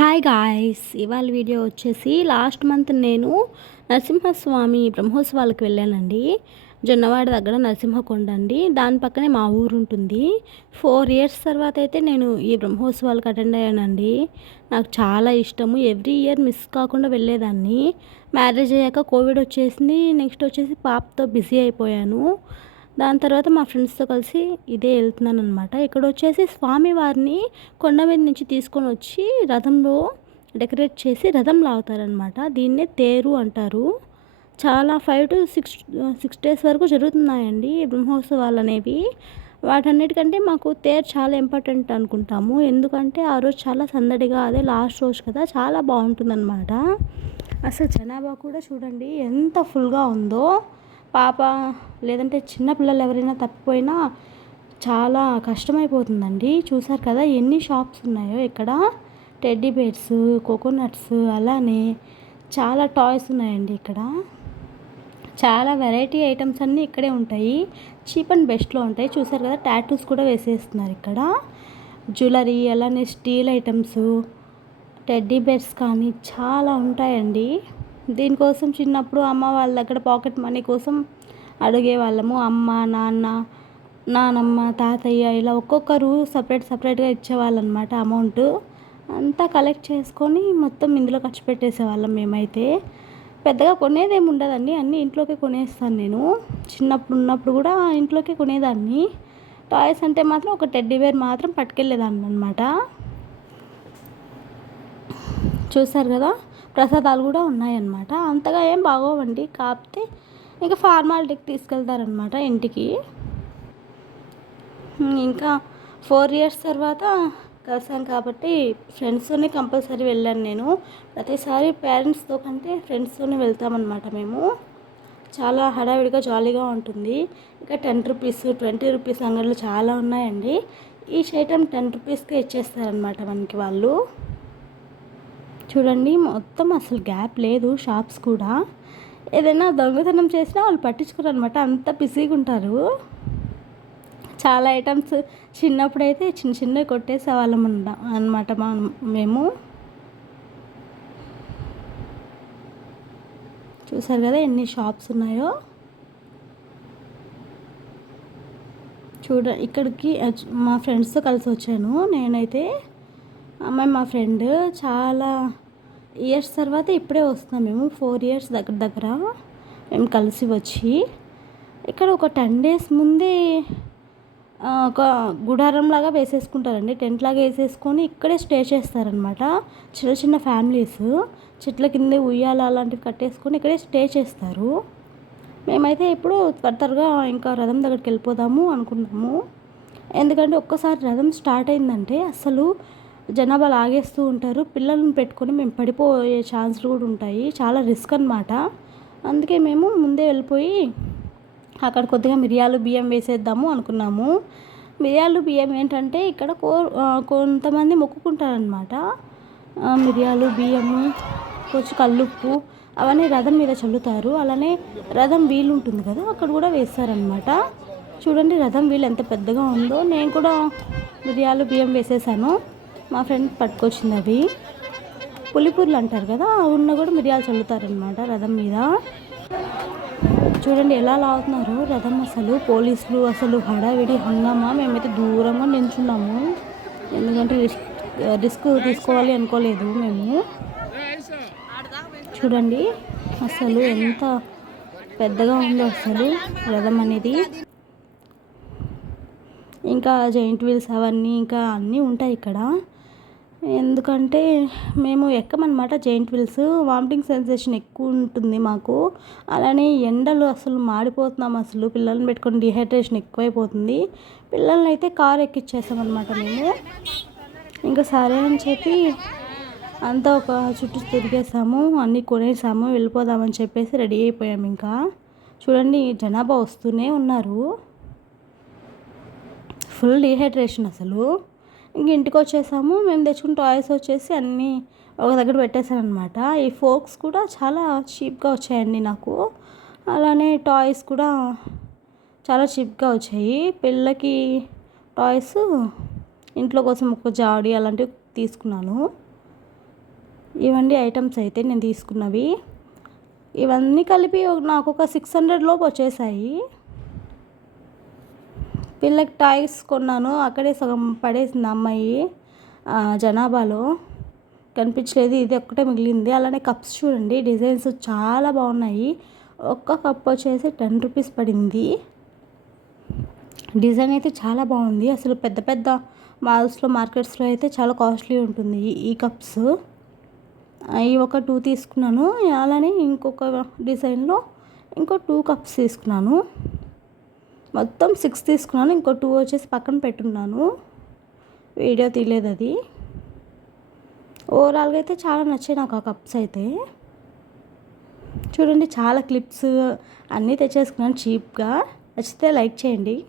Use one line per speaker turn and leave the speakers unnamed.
Hi guys ఇవాళ video వచ్చేసి last month నేను నరసింహస్వామి బ్రహ్మోత్సవాలకు వెళ్ళానండి. జొన్నవాడ దగ్గర నరసింహకొండ అండి. దాని పక్కనే మా ఊరు ఉంటుంది. ఫోర్ ఇయర్స్ తర్వాత అయితే నేను ఈ బ్రహ్మోత్సవాలకు అటెండ్ అయ్యానండి. నాకు చాలా ఇష్టము. ఎవ్రీ ఇయర్ మిస్ కాకుండా వెళ్ళేదాన్ని. మ్యారేజ్ అయ్యాక కోవిడ్ వచ్చేసింది. నెక్స్ట్ వచ్చేసి పాపతో బిజీ అయిపోయాను. దాని తర్వాత మా ఫ్రెండ్స్తో కలిసి ఇదే వెళ్తున్నాను అనమాట ఇక్కడ వచ్చేసి స్వామివారిని కొండ మీద నుంచి తీసుకొని వచ్చి రథంలో డెకరేట్ చేసి రథం లాగుతారనమాట దీన్నే తేరు అంటారు. చాలా five to six six days వరకు జరుగుతున్నాయండి బ్రహ్మోత్సవాలు అనేవి వాటన్నిటికంటే మాకు తేరు చాలా ఇంపార్టెంట్ అనుకుంటాము. ఎందుకంటే ఆ రోజు చాలా సందడిగా అదే లాస్ట్ రోజు కదా చాలా బాగుంటుందన్నమాట. అసలు జనాభా కూడా చూడండి ఎంత ఫుల్గా ఉందో. పాప లేదంటే చిన్నపిల్లలు ఎవరైనా తప్పిపోయినా చాలా కష్టమైపోతుందండి. చూసారు కదా ఎన్ని షాప్స్ ఉన్నాయో ఇక్కడ. టెడ్డీ బేర్స్ కోకోనట్స్ అలానే చాలా టాయ్స్ ఉన్నాయండి ఇక్కడ. చాలా వెరైటీ ఐటమ్స్ అన్నీ ఇక్కడే ఉంటాయి. చీప్ అండ్ బెస్ట్లో ఉంటాయి. చూసారు కదా టాటూస్ కూడా వేసేస్తున్నారు ఇక్కడ. జ్యువెలరీ అలానే స్టీల్ ఐటమ్స్ టెడ్డీ బేర్స్ కానీ చాలా ఉంటాయండి. దీనికోసం చిన్నప్పుడు అమ్మ వాళ్ళ దగ్గర పాకెట్ మనీ కోసం అడిగే వాళ్ళము అమ్మ నాన్న నానమ్మ తాతయ్య ఇలా ఒక్కొక్కరు సపరేట్ సపరేట్గా ఇచ్చేవాళ్ళు అనమాట అమౌంట్. అంతా కలెక్ట్ చేసుకొని మొత్తం ఇందులో ఖర్చు పెట్టేసేవాళ్ళం మేమైతే. పెద్దగా కొనేది ఏమి ఉండదండి. అన్నీ ఇంట్లోకే కొనేస్తాను నేను. చిన్నప్పుడు ఉన్నప్పుడు కూడా ఇంట్లోకే కొనేదాన్ని. టాయ్స్ అంటే మాత్రం ఒక టెడ్డీ వేర్ మాత్రం పట్టుకెళ్ళేదాన్ని అనమాట చూసారు కదా? ప్రసాదాలు కూడా ఉన్నాయన్నమాట. అంతగా ఏం బాగోవండి. కాకపోతే ఇంకా ఫార్మాలిటీకి తీసుకెళ్తారనమాట ఇంటికి. ఇంకా ఫోర్ ఇయర్స్ తర్వాత కలిసాం కాబట్టి ఫ్రెండ్స్తోనే కంపల్సరీ వెళ్ళాను నేను. ప్రతిసారి పేరెంట్స్తో కంటే ఫ్రెండ్స్తోనే వెళ్తామన్నమాట మేము. చాలా హడావిడిగా జాలీగా ఉంటుంది. ఇంకా టెన్ రూపీస్ ట్వంటీ రూపీస్ అంగడిలో చాలా ఉన్నాయండి. ఈ ఐటమ్ టెన్ రూపీస్కే ఇచ్చేస్తారనమాట మనకి వాళ్ళు. చూడండి మొత్తం అసలు గ్యాప్ లేదు షాప్స్ కూడా. ఏదైనా దొంగతనం చేసినా వాళ్ళు పట్టించుకోరు అనమాట అంత బిజీగా ఉంటారు. చాలా ఐటమ్స్ చిన్నప్పుడైతే చిన్న చిన్నవి కొట్టేసేవాళ్ళం అనమాట మా మేము. చూసారు కదా ఎన్ని షాప్స్ ఉన్నాయో? చూడ ఇక్కడికి మా ఫ్రెండ్స్తో కలిసి వచ్చాను నేనైతే. అమ్మాయి మా ఫ్రెండ్ చాలా ఇయర్స్ తర్వాత ఇప్పుడే వస్తున్నాం మేము ఫోర్ ఇయర్స్ దగ్గర దగ్గర. మేము కలిసి వచ్చి ఇక్కడ ఒక టెన్ డేస్ ముందే ఒక గుడారం లాగా వేసేసుకుంటారండి. టెంట్ లాగా వేసేసుకొని ఇక్కడే స్టే చేస్తారనమాట చిన్న చిన్న ఫ్యామిలీస్ చెట్ల కింద ఉయ్యాల అలాంటివి కట్టేసుకొని ఇక్కడే స్టే చేస్తారు. మేమైతే ఇప్పుడు త్వర త్వరగా ఇంకా రథం దగ్గరికి వెళ్ళిపోదాము అనుకున్నాము. ఎందుకంటే ఒక్కసారి రథం స్టార్ట్ అయిందంటే అసలు జనాభా లాగేస్తూ ఉంటారు. పిల్లలను పెట్టుకొని మేము పడిపోయే ఛాన్సులు కూడా ఉంటాయి. చాలా రిస్క్ అనమాట అందుకే మేము ముందే వెళ్ళిపోయి అక్కడ కొద్దిగా మిరియాలు బియ్యం వేసేద్దాము అనుకున్నాము. మిరియాలు బియ్యం ఏంటంటే ఇక్కడ కో కొంతమంది మొక్కుకుంటారనమాట మిరియాలు బియ్యము కొంచెం కల్లుప్పు అవన్నీ రథం మీద చల్లుతారు. అలానే రథం వీలు ఉంటుంది కదా అక్కడ కూడా వేస్తారనమాట చూడండి రథం వీలు ఎంత పెద్దగా ఉందో. నేను కూడా మిరియాలు బియ్యం వేసేసాను. మా ఫ్రెండ్ పట్టుకొచ్చింది అవి. పులిపూర్లు అంటారు కదా ఉన్న కూడా మిరియాలు చల్లుతారనమాట రథం మీద. చూడండి ఎలా లాగుతున్నారు రథం అసలు. పోలీసులు అసలు హడావిడి హంగామా మేమైతే దూరంగా నించున్నాము. ఎందుకంటే రిస్క్ రిస్క్ తీసుకోవాలి అనుకోలేదు మేము. చూడండి అసలు ఎంత పెద్దగా ఉందో అసలు రథం అనేది. ఇంకా జైంట్ వీల్స్ అవన్నీ ఇంకా అన్నీ ఉంటాయి ఇక్కడ. ఎందుకంటే మేము ఎక్కమన్నమాట జైంట్ వీల్స్. వామిటింగ్ సెన్సేషన్ ఎక్కువ ఉంటుంది మాకు. అలానే ఎండలు అసలు మాడిపోతున్నాం అసలు. పిల్లల్ని పెట్టుకొని డిహైడ్రేషన్ ఎక్కువైపోతుంది. పిల్లల్ని అయితే కార్ ఎక్కిచ్చేసామన్నమాట మేము. ఇంకా సరే అని చెప్పి అంతా ఒక చుట్టూ తిరిగేసాము. అన్నీ కొనేసాము. వెళ్ళిపోదామని చెప్పేసి రెడీ అయిపోయాము ఇంకా. చూడండి జనాభా వస్తూనే ఉన్నారు. ఫుల్ డిహైడ్రేషన్ అసలు. ఇంక ఇంటికి వచ్చేసాము. మేము తెచ్చుకున్న టాయ్స్ వచ్చేసి అన్నీ ఒక దగ్గర పెట్టేశానమాట ఈ ఫోక్స్ కూడా చాలా చీప్గా వచ్చాయండి నాకు. అలానే టాయ్స్ కూడా చాలా చీప్గా వచ్చాయి. పిల్లకి టాయ్స్ ఇంట్లో కోసం ఒక జాడీ అలాంటివి తీసుకున్నాను. ఇవన్నీ ఐటమ్స్ అయితే నేను తీసుకున్నవి. ఇవన్నీ కలిపి నాకు ఒక సిక్స్ హండ్రెడ్ లోపు వచ్చేసాయి. పిల్లకి టాయ్స్ కొన్నాను. అక్కడే సగం పడేసింది అమ్మాయి జనాభాలో. కనిపించలేదు. ఇది ఒక్కటే మిగిలింది. అలానే కప్స్ చూడండి. డిజైన్స్ చాలా బాగున్నాయి. ఒక్క కప్ వచ్చేసి టెన్ రూపీస్ పడింది. డిజైన్ అయితే చాలా బాగుంది. అసలు పెద్ద పెద్ద మాల్స్లో మార్కెట్స్లో అయితే చాలా కాస్ట్లీ ఉంటుంది ఈ కప్స్. ఈ ఒక టూ తీసుకున్నాను. అలానే ఇంకొక డిజైన్లో ఇంకో టూ కప్స్ తీసుకున్నాను. మొత్తం సిక్స్ తీసుకున్నాను ఇంకో టూ వచ్చేసి పక్కన పెట్టున్నాను. వీడియో తీయలేదు అది. ఓవరాల్గా అయితే చాలా నచ్చాయి నాకు ఆ కప్స్ అయితే. చూడండి చాలా క్లిప్స్ అన్నీ తెచ్చేసుకున్నాను చీప్గా నచ్చితే లైక్ చేయండి.